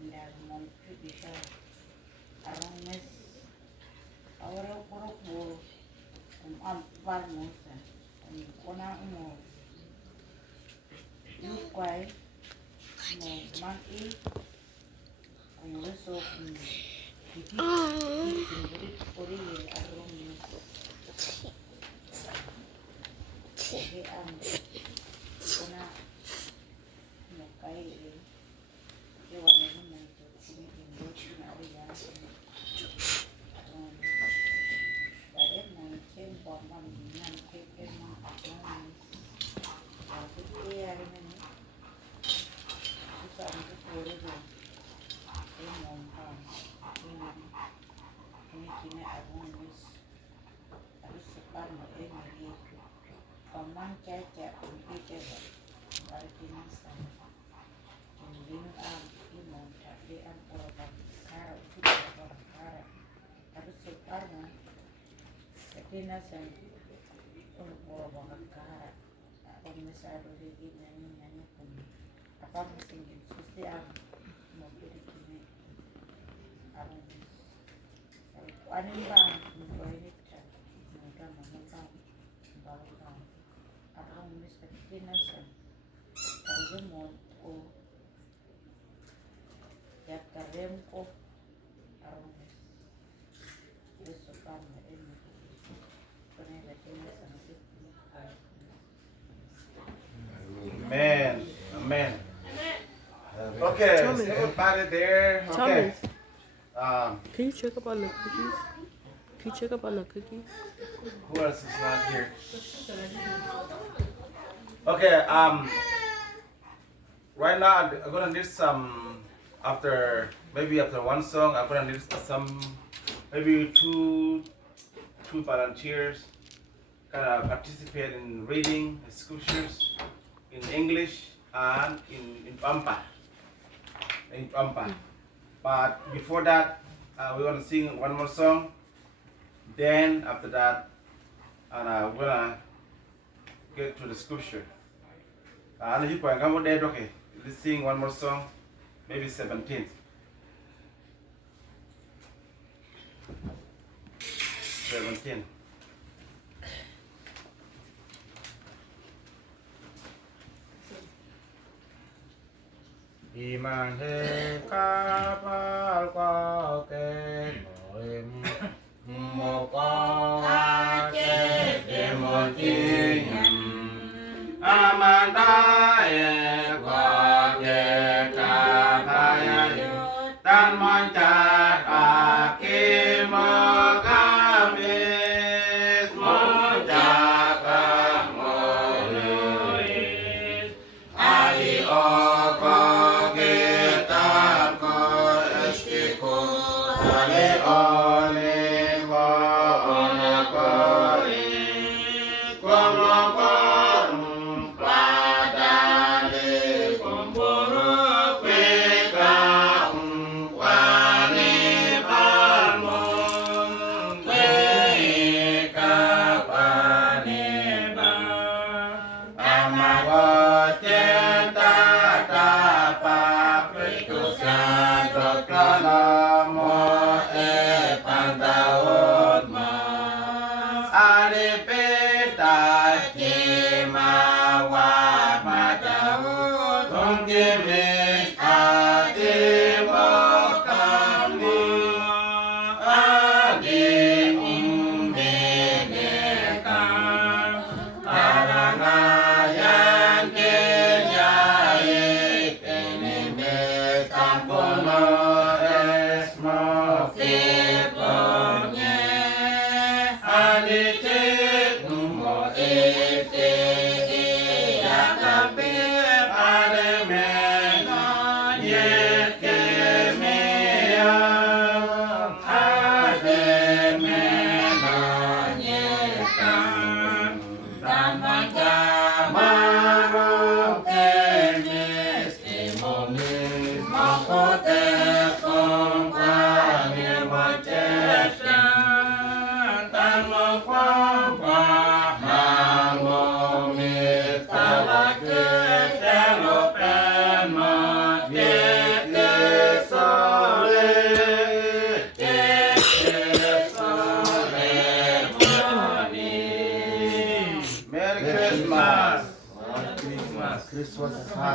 Ndak mon tu bisa arong mes awre porok bo ampal musa kona mo yukwai mo man ang reso kiki kiki ori arong mes ke kona mo kai ke wane mo to sini indo na ori ya Baik mungkin formal dengan keke makanan tapi hari ini bisa untuk boleh deh ini mompang ini kini aku nulis harus sekarang ini paman cecep ini coba balik ini sama ini ini mau cari orang kara sudah orang kara harus sekarang Tinasan puro banget kara ako misado higit nanya kung apa masing susi ang mo pili kini ang ano ba mo ini ka mga mga bago ako misado tinasan talaga mo ko ya karem ko ang Yesukan ini Amen. Amen. Okay, is everybody there? Okay. Can you check up on the cookies? Can you check up on the cookies? Who else is not here? Okay, right now I'm gonna need some maybe after one song I'm gonna need some maybe two volunteers kind of participate in reading the scriptures in English and in Pampa. But before that, we're gonna sing one more song. Then after that, and we're gonna get to the scripture. And you can come there, okay? Let's sing one more song, maybe 17th. 17. Iman he kapal ko ke noim mo ko ke de mo tinyam amanda e ko ke kapaya yu tan mon chat aki mo kamis mo jaka mo luis ali o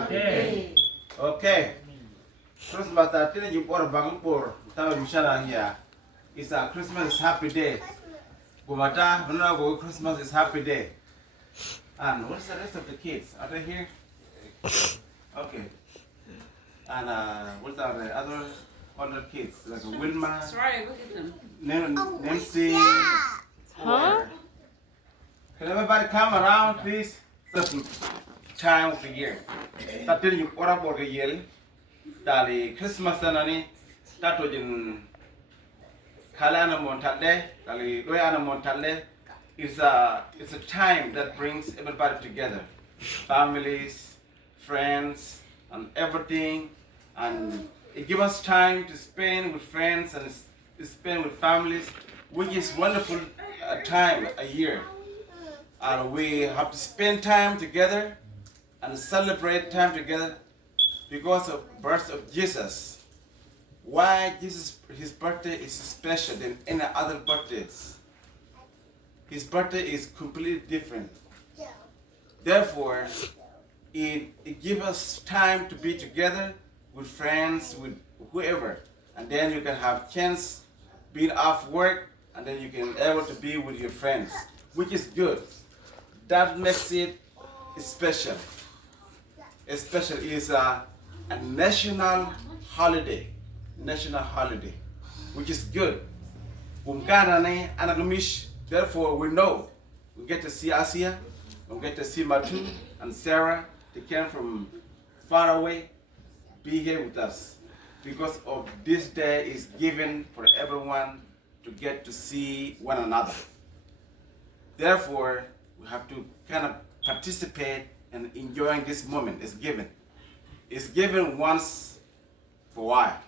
day. Okay. Christmas I think you bought a bag for Mishana here. It's a Christmas happy day. Gumata, no Christmas is happy day. And what's the rest of the kids? Are they here? Okay. And what's the other kids? Like Wilma, Sorry, look at them. Nancy. Huh? Can everybody come around, please? Certain time of the year. Tatin you order for the year. Dali Christmas anani. Tato jin kalana montale. Dali loyana montale. It's a time that brings everybody together. Families, friends, and everything. And it gives us time to spend with friends and spend with families, which is wonderful time a year. And we have to spend time together and celebrate time together because of the birth of Jesus. Why his birthday is special than any other birthdays. His birthday is completely different. Therefore, it gives us time to be together with friends, with whoever. And then you can have chance being off work, and then you can able to be with your friends, which is good. That makes it special. Especially is a national holiday, which is good. Therefore, we know we get to see Asia, we get to see Matu and Sarah. They came from far away, be here with us because of this day is given for everyone to get to see one another. Therefore, we have to kind of participate in enjoying this moment. It's given. It's given once for a while.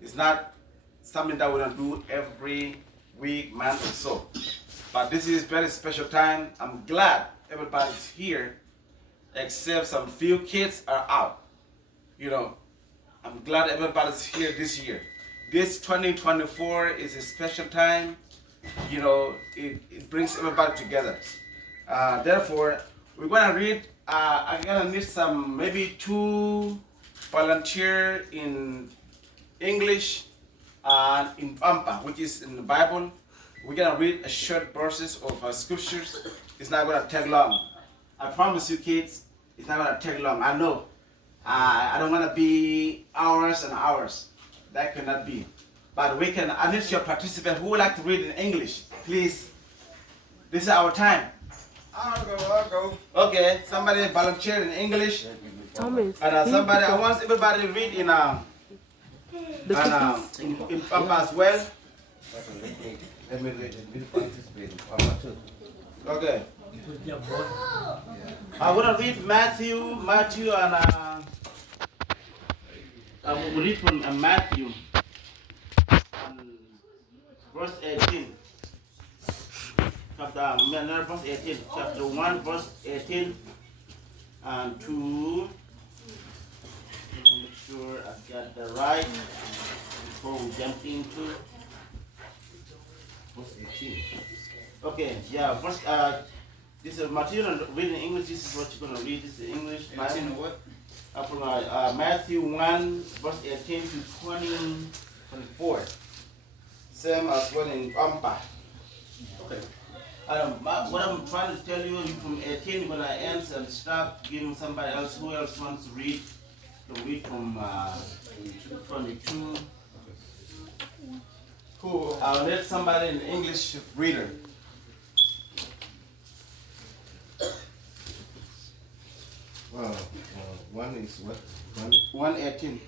It's not something that we don't do every week, month or so. But this is a very special time. I'm glad everybody's here, except some few kids are out. You know, I'm glad everybody's here this year. This 2024 is a special time. You know, it brings everybody together. Therefore, we're gonna read, I'm gonna need some, maybe 2 volunteer in English and in Pampa, which is in the Bible. We're gonna read a short verses of scriptures. It's not gonna take long. I promise you kids, it's not gonna take long. I know. I don't wanna be hours and hours. That cannot be. But we can, I need your participant who would like to read in English. Please. This is our time. I'll go. Okay, somebody volunteer in English. Thomas, And somebody, I want everybody to read in Pampa as well. Let me read it. Participate in Papa too. Okay. I want to read Matthew, and I will read from Matthew, verse 18. Verse 18. Chapter 1, verse 18 and 2. Make sure I got the right before we jump into verse 18. Okay, yeah, verse, this is material reading in English. This is what you're going to read. This is English. 18 what? From Matthew 1, verse 18 to 24. Same as well in Pampa. Okay. What I'm trying to tell you from 18 when I answer and stop giving somebody else who else wants to read. To read from 22. Cool. I'll let somebody in English reader. One is what? 118.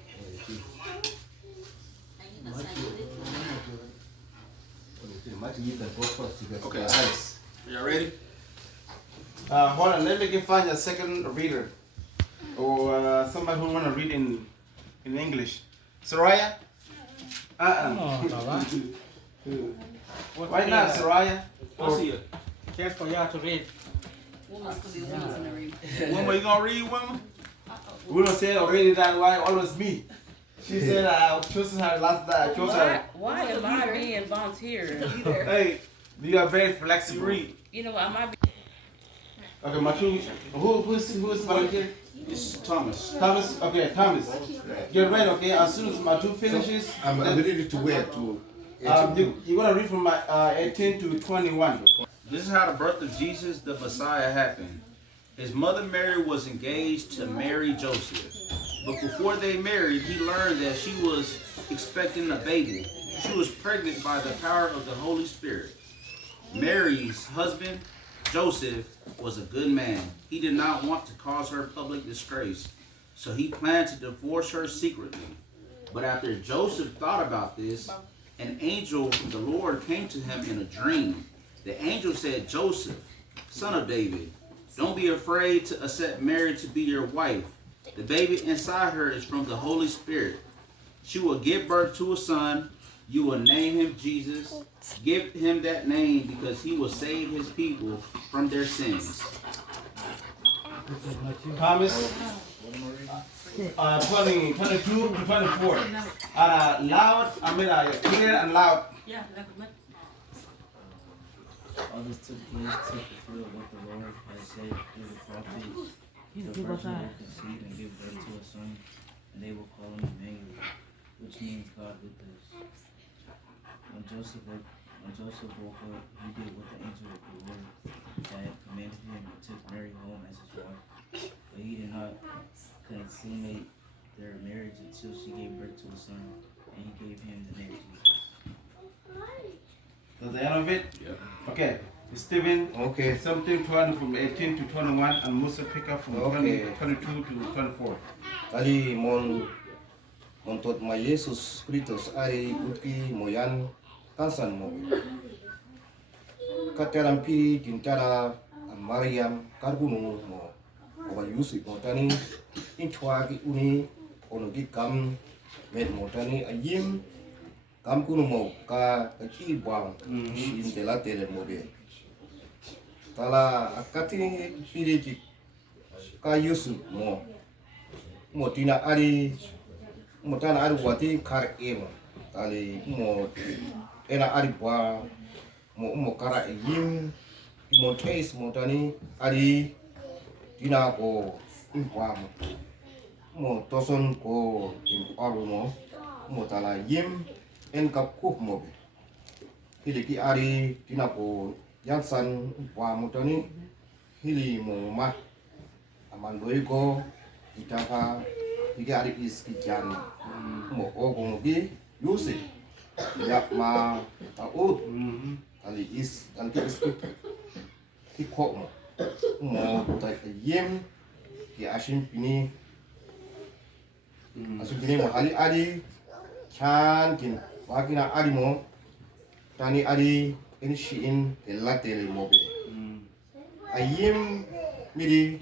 Okay, nice. Y'all ready? Hold on, let me find a second reader. Or somebody who want to read in English. Soraya? Why not, Soraya? Just for y'all to read. Woman's gonna be woman's gonna read. Woman, you gonna read, woman? We don't say already that why always me. She said I chose her last day. I chose her. Why am I being volunteered? Hey, you are very flexible. Read. You know what? I might be. Okay, Matu, who's volunteer? It's Thomas. Thomas, okay, Thomas. Get ready, okay? As soon as my two finishes, I'm ready to wear to. you're gonna read from my 18 to 21. This is how the birth of Jesus, the Messiah, happened. His mother Mary was engaged to marry Joseph. But before they married, he learned that she was expecting a baby. She was pregnant by the power of the Holy Spirit. Mary's husband, Joseph, was a good man. He did not want to cause her public disgrace, so he planned to divorce her secretly. But after Joseph thought about this, an angel from the Lord came to him in a dream. The angel said, Joseph, son of David, don't be afraid to accept Mary to be your wife. The baby inside her is from the Holy Spirit. She will give birth to a son. You will name him Jesus. Give him that name because he will save his people from their sins. Thomas, 22 to 24. Loud, clear and loud. Yeah, like Others took place to fulfill what the Lord had said through the prophet. The virgin will conceive and give birth to a son, and they will call him Emmanuel, which means God with us. When Joseph woke up, he did what the angel of the Lord had commanded him and took Mary home as his wife. But he did not consummate their marriage until she gave birth to a son, and he gave him the name Jesus. That's the end of it? Yep. Okay. Stephen, Okay. something 20 from 18 to 21, and Musa pick up from Okay. 22 to 24. Tadi mon tot ma Yesus Kristus ai utki moyan kansan mo. Kataram pi tintara Mariam karbunu mo. Oba Yusuf mo tani inchwa ki uni ono ki kam med mo tani ayim kam kuno mo ka ki bang shin tela tele mo be. Tala akati piri ki ka Yusuf mo tina ari mo tana ari wati kar ema tali mo ena ari bwa mo kara yim mo taste mo tani ari tina ko impwa mo toson ko imparu mo tala yim en kap kuh mo be hili ki ari tina ko yansan impwa mo tani hili mo ma amandoi ko itaka higi ari is kijan mo ogo gi yusi ya ma taut kali is ki ko mo ta yem ki asin pini mo ali ari chan kin wakina ari mo tani ari in shiin telatel mo be ayem miri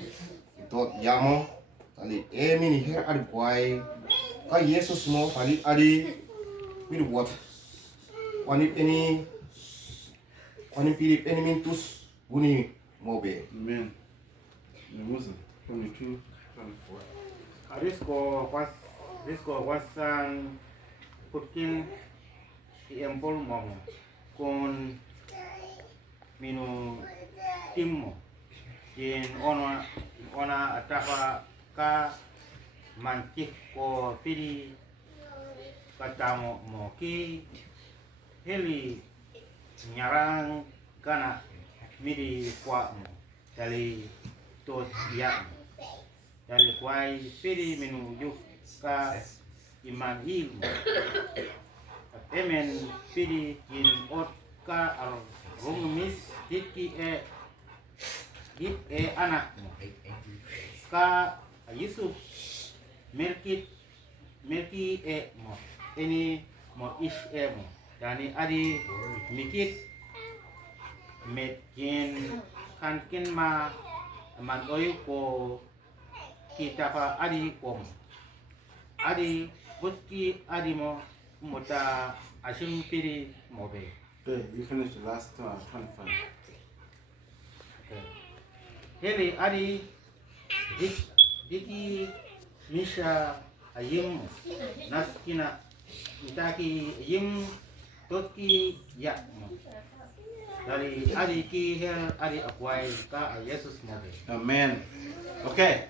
dot yamo tali mini her ari kwai ka Yesus mo tali ari miri what wani pili any mintus buni mobe. Amen. Musa 22, 24. Risco wasan putkin empol mo con minu timmo yen ona atapa ka mancik ko pili katamo mo ki heli nyarang kana miri kwa mo dali tot ya dali kwai pili minu yuk ka iman ilmu emen pili yin ot ka al rumis diki anak mo ka Yusuf merki mo ini mo ish mo dani adi mikit metkin kankin ma man oy ko kita pa adi ko adi butki adi mo mota asim piri mo be. Okay, you finished the last 25. Okay. Heli adi diki misha ayim naskina itaki yim totki ya dari adi ki hel adi akwai ka Yesus mo be. Amen. Okay.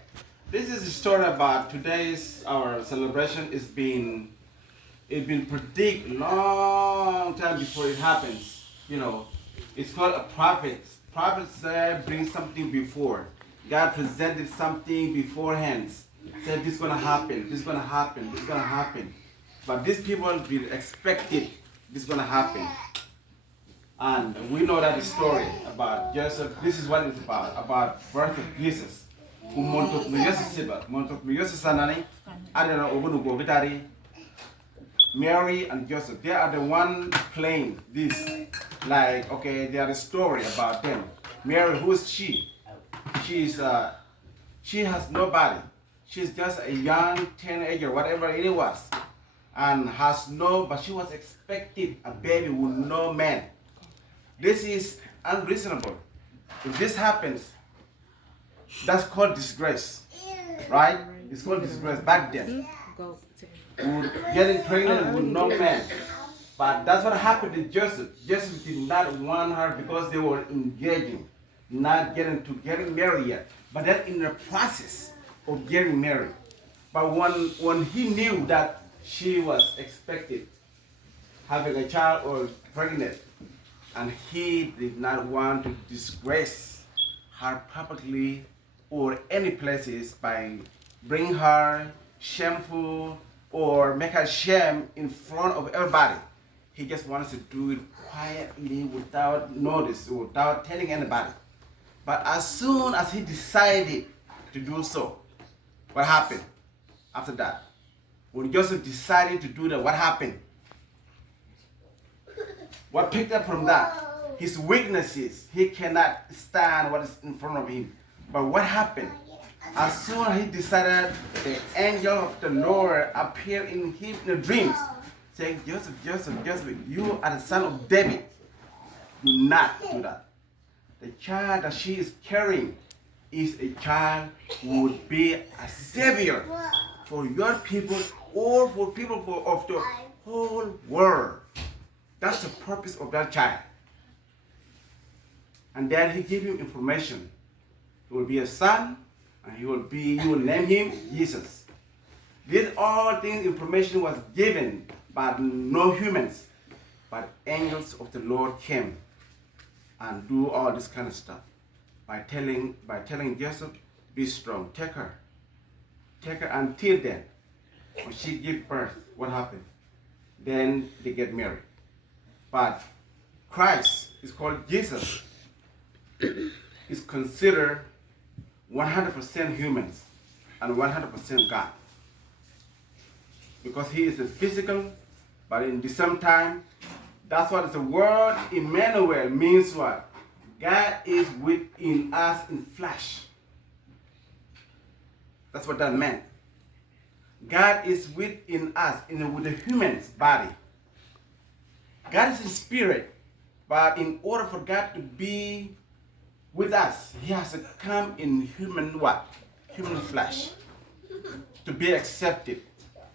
This is a story about today's our celebration is been predicted long time before it happens. You know, it's called a prophet. Prophets bring something before. God presented something beforehand. Said this is gonna happen, this is gonna happen, this is gonna happen. But these people will expected this is gonna happen. And we know that story about Joseph. This is what it's about birth of Jesus. Montok Miyosef Siba, Montok Miyosef Sanani, Adana Ogunugo Vitari, Mary and Joseph. They are the one playing this. Like, okay, they are a story about them. Mary, who is she? She has nobody. She's just a young teenager, whatever it was, and but she was expecting a baby with no man. This is unreasonable. If this happens, that's called disgrace, right? It's called disgrace back then. Getting pregnant with no man. But that's what happened to Joseph. Joseph did not want her because they were engaging, not getting married yet. But then in the process of getting married. But when he knew that she was expected, having a child or pregnant, and he did not want to disgrace her publicly or any places by bringing her shameful or make her shame in front of everybody. He just wanted to do it quietly without notice, without telling anybody. But as soon as he decided to do so, what happened after that? When Joseph decided to do that, what happened? What picked up from that? His weaknesses. He cannot stand what is in front of him. But what happened? As soon as he decided, the angel of the Lord appeared in him in the dreams, saying, Joseph, Joseph, Joseph, you are the son of David. Do not do that. The child that she is carrying is a child who would be a savior for your people or for people of the whole world. That's the purpose of that child. And then he gave him information. He will be a son, and you will name him Jesus. These all things information was given by no humans, but angels of the Lord came and do all this kind of stuff by telling Joseph, be strong, take her until then. When she give birth, what happened? Then they get married. But Christ is called Jesus. Is considered 100% humans and 100% God. Because he is a physical, but in the same time, that's what the word Emmanuel means what? God is within us in flesh. That's what that meant. God is within us with the human's body. God is in spirit, but in order for God to be with us, he has to come in human what? Human flesh. To be accepted.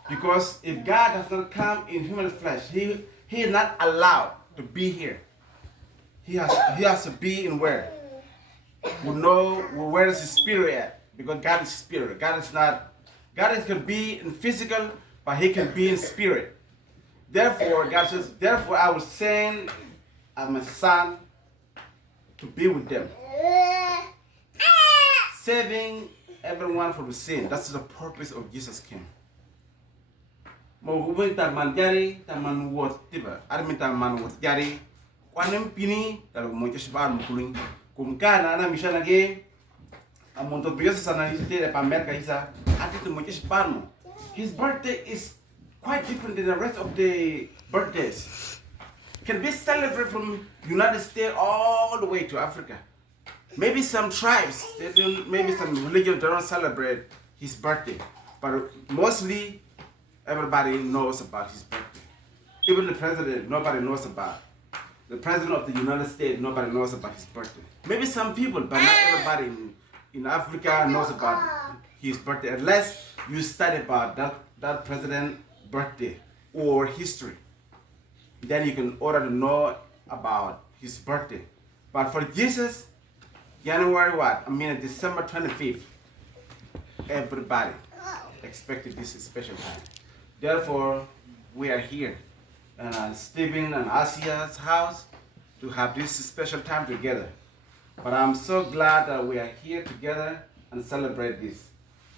Because if God does not come in human flesh, he is not allowed to be here. He has to be in where? We know where is his spirit at. Because God is spirit. God can be in physical, but he can be in spirit. Therefore, God says, therefore I will send my son to be with them. Saving everyone from sin. That's the purpose of Jesus came. Mawubin taman jari, taman wot tiba. Armin taman wot jari. Kwanem pini, dalam montes bar mukuling. Kumkana na misal lagi. Amontot biasa sana ni sete pamer kaisa. Ati tu montes bar mo. His birthday is quite different than the rest of the birthdays. Can be celebrated from United States all the way to Africa. Maybe some tribes, maybe some religions don't celebrate his birthday, but mostly everybody knows about his birthday. Even the president, nobody knows about. The president of the United States, nobody knows about his birthday. Maybe some people, but not everybody in Africa knows about his birthday, unless you study about that president's birthday or history. Then you can order to know about his birthday. But for Jesus, December 25th, everybody expected this special time. Therefore, we are here in Stephen and Asia's house to have this special time together. But I'm so glad that we are here together and celebrate this.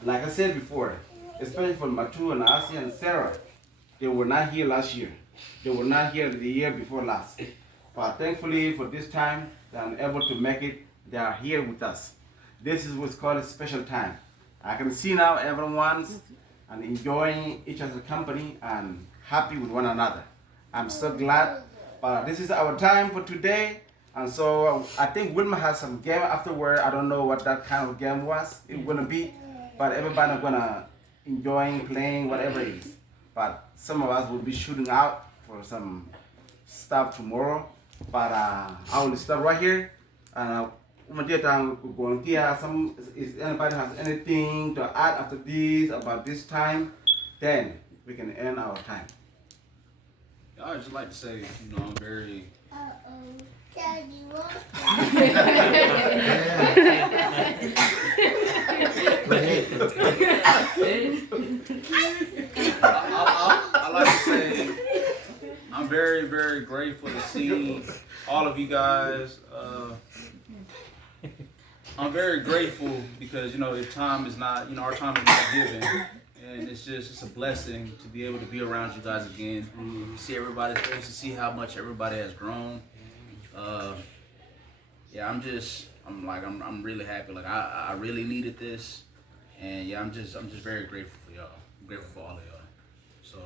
Like I said before, especially for Matu and Asia and Sarah, they were not here last year. They were not here the year before last. But thankfully for this time, they are able to make it. They are here with us. This is what's called a special time. I can see now everyone's and enjoying each other's company and happy with one another. I'm so glad. But this is our time for today. And so I think Wilma has some game afterward. I don't know what that kind of game was. It's gonna be, but everybody gonna enjoy playing whatever it is. But some of us will be shooting out for some stuff tomorrow. But I will stop right here. And if anybody has anything to add after this about this time, then we can end our time. I would just like to say, I'm very. I like to say I'm very, very grateful to see all of you guys. I'm very grateful because your time is not, our time is not given, and it's a blessing to be able to be around you guys again. See everybody's face, to see how much everybody has grown. Yeah, I'm really happy. Like I really needed this, and yeah, I'm just very grateful for y'all. I'm grateful for all of y'all. So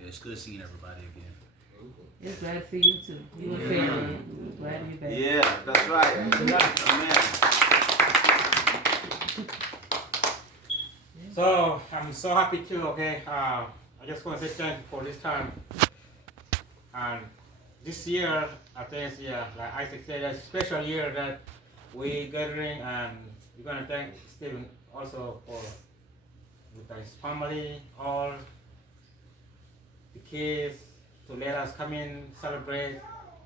yeah, it's good seeing everybody again. It's glad to see you too. You and family. Glad to be back. Yeah, that's right. Amen. So I'm so happy too. Okay, I just want to say thank you for this time. And this year, I think, like Isaac said, it's a special year that we gathering, and we're gonna thank Stephen also for with his family, all the kids, to let us come in celebrate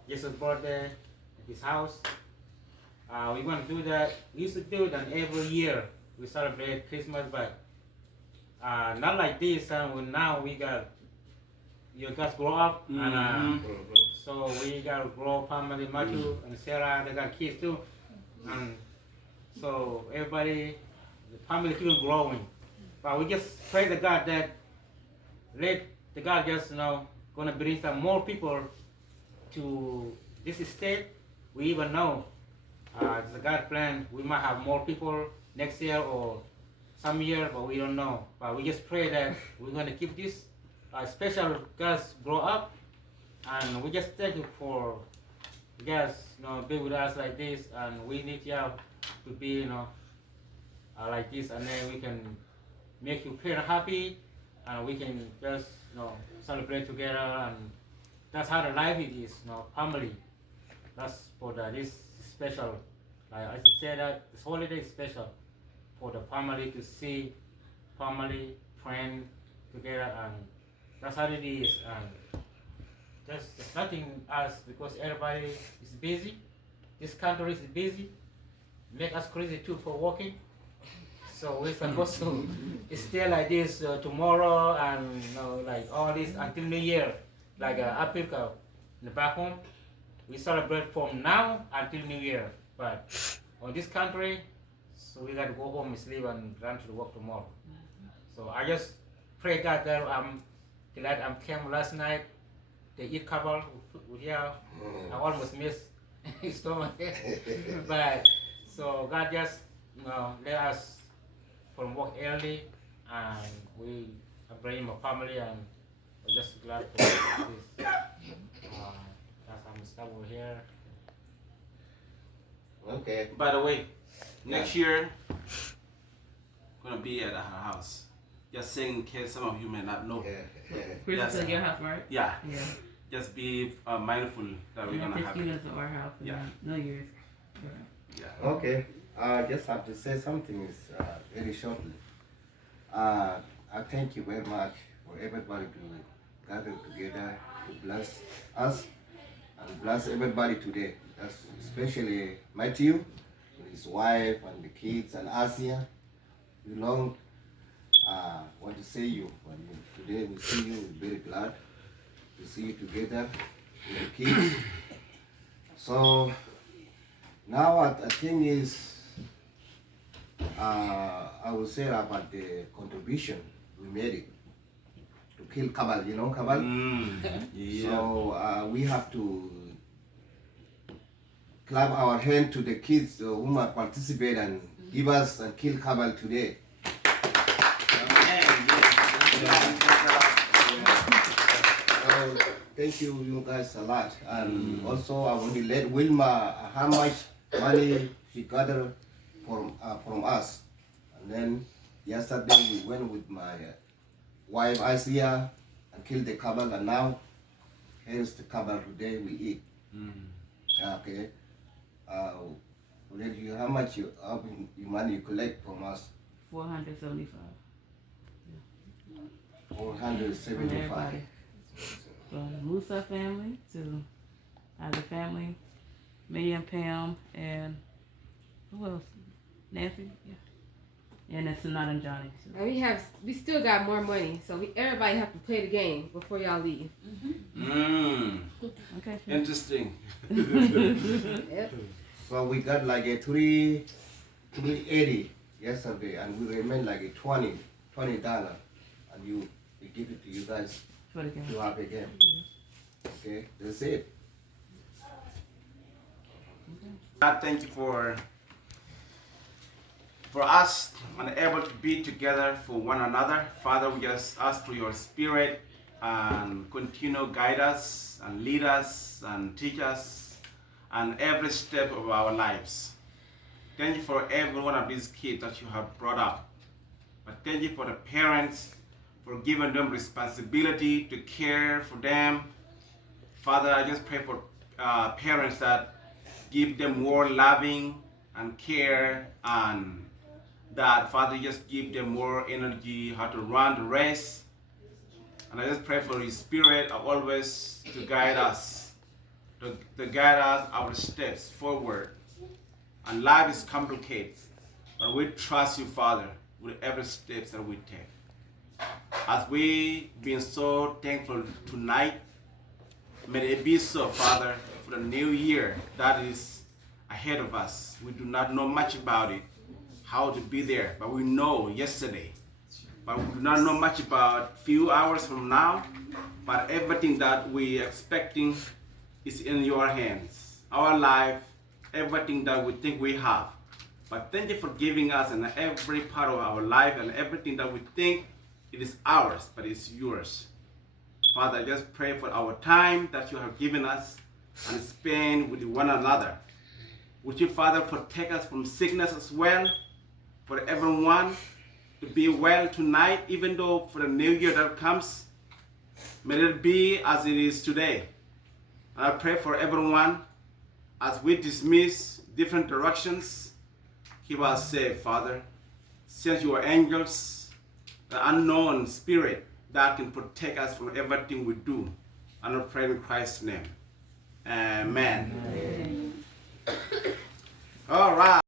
Jesus' birthday at his house. We're gonna do that. We used to do it, and every year we celebrate Christmas, but not like this. And now we got you guys grow up, and so we got grow family. Matthew and Sarah, they got kids too, and so everybody, the family keep growing. But we just pray to God that let the God just gonna bring some more people to this state. We even know the God plan. We might have more people next year or some year, but we don't know. But we just pray that we're gonna keep this special guys grow up, and we just thank you for you guys be with us like this, and we need you to be like this, and then we can make you feel happy, and we can just celebrate together, and that's how the life it is, family. That's for this special. Like I said, that this holiday is special for the family to see family, friends together, and that's how it is. And there's nothing else because everybody is busy. This country is busy. Make us crazy too for working. So we're supposed to stay like this tomorrow and like all this until New Year, like Africa, in the back home. We celebrate from now until New Year. But on this country, so we got to go home and sleep and run to the work tomorrow. So I just pray God that I'm glad I came last night. They eat couple with you. I almost missed his stomach. But so God just let us from work early, and we bring my family, and we're just glad for this. That's I'm stop over here. Okay. By the way, next year gonna be at our house. Just saying in case some of you may not know. Christmas at your house, right? Yeah. Yeah. Just be mindful that we're gonna have. Thanksgiving at our house. And Yeah. New Year's. Yeah. Okay. I just have to say something very shortly. I thank you very much for everybody to gather together to bless us and bless everybody today. That's especially Matthew, his wife, and the kids, and Asia. We long want to say you. Today we see you, we're very glad to see you together with the kids. So now the thing is, I will say about the contribution we made it to kill Kabal, you know Kabal? Yeah. So we have to clap our hand to the kids who might participate and give us and kill Kabal today. So, thank you guys a lot. And also I want to let Wilma how much money she gathered from us. And then yesterday we went with my wife Isia and killed the Kabal, and now here's the Kabal today we eat. Okay. Let you how much you money you collect from us? 475. 475. From the Musa family to the family, me and Pam and who else? Nancy, yeah, and then Sonata and Johnny. Too. And we still got more money, so everybody have to play the game before y'all leave. Okay. Interesting. Yep. So we got like a 380 yesterday, and we remain like a $20, and we give it to you guys For the game. to have a game. Okay, that's it. God, thank you for us unable to be together for one another. Father, we just ask for your spirit and continue guide us and lead us and teach us and every step of our lives. Thank you for every one of these kids that you have brought up. But thank you for the parents for giving them responsibility to care for them. Father, I just pray for parents that give them more loving and care, and that, Father, just give them more energy, how to run the race. And I just pray for your spirit always to guide us, to guide us our steps forward. And life is complicated, but we trust you, Father, with every step that we take. As we been so thankful tonight, may it be so, Father, for the new year that is ahead of us. We do not know much about it, how to be there, but we know yesterday. But we do not know much about few hours from now, but everything that we are expecting is in your hands. Our life, everything that we think we have. But thank you for giving us in every part of our life and everything that we think it is ours, but it's yours. Father, I just pray for our time that you have given us and spend with one another. Would you, Father, protect us from sickness as well, for everyone to be well tonight, even though for the new year that comes, may it be as it is today. And I pray for everyone as we dismiss different directions. Keep us safe, Father. Send your angels, the unknown spirit that can protect us from everything we do. And I pray in Christ's name. Amen. Amen. All right.